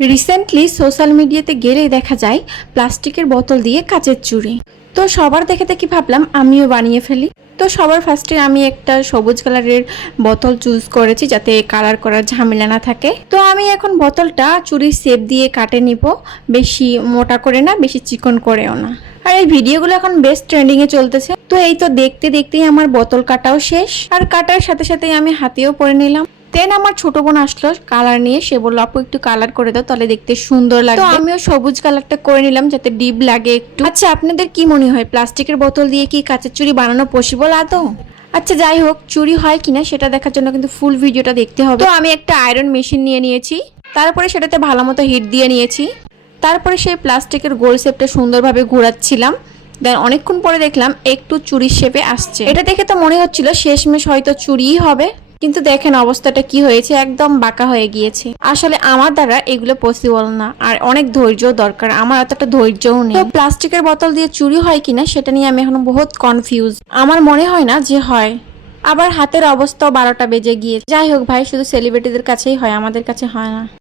Recently social মিডিয়াতে গেলেই দেখা যায় প্লাস্টিকের বোতল দিয়ে কাচের চুড়ি। তো সবার দেখে দেখি ভাবলাম আমিও বানিয়ে ফেলি। তো সবার ফার্স্টে আমি একটা সবুজ কালারের বোতল চুজ করেছি যাতে কালার করার ঝামেলা না থাকে। তো আমি এখন বোতলটা চুড়ির শেপ দিয়ে কাটে নিব, বেশি মোটা করে না, বেশি চিকন করেও না। আর এই ভিডিওগুলো এখন বেশ ট্রেন্ডিং এ চলতেছে। তো এই তো দেখতে দেখতেই আমার বোতল কাটাও শেষ, আর কাটার সাথে সাথে আমি হাতেও পরে নিলাম। দেন আমার ছোট বোন আসলো কালার নিয়ে, সে বললো আপু একটু কালার করে দাও তাহলে দেখতে সুন্দর লাগে। তো আমিও সবুজ কালারটা করে নিলাম যাতে ডিপ লাগে একটু। আচ্ছা, আপনাদের কি মনে হয় প্লাস্টিকের বোতল দিয়ে কি কাঁচের চুড়ি বানানো পসিবল আদৌ? আচ্ছা যাই হোক, চুরি হয় কিনা সেটা দেখার জন্য কিন্তু ফুল ভিডিওটা দেখতে হবে। তো আমি একটা আয়রন মেশিন নিয়ে নিয়েছি, তারপরে সেটাতে ভালো মতো হিট দিয়ে নিয়েছি। তারপরে সেই প্লাস্টিকের গোল শেপটা সুন্দরভাবে ঘোরাচ্ছিলাম। দেন অনেকক্ষণ পরে দেখলাম একটু চুরির শেপে আসছে। এটা দেখে তো মনে হচ্ছিল শেষমেশ হয়তো চুরিই হবে, কিন্তু দেখেন অবস্থাটা কি হয়েছে, একদম বাঁকা হয়ে গিয়েছে। আসলে আমার দ্বারা এগুলো পসিবল না, আর অনেক ধৈর্য দরকার, আমার এতটা ধৈর্যও নেই। তো প্লাস্টিকের বোতল দিয়ে চুরি হয় কিনা সেটা নিয়ে আমি এখন বহুত কনফিউজ। আমার মনে হয় না যে হয়, আবার হাতের অবস্থাও 12টা বেজে গিয়ে। যাই হোক ভাই, শুধু সেলিব্রিটিদের কাছেই হয়, আমাদের কাছে হয় না।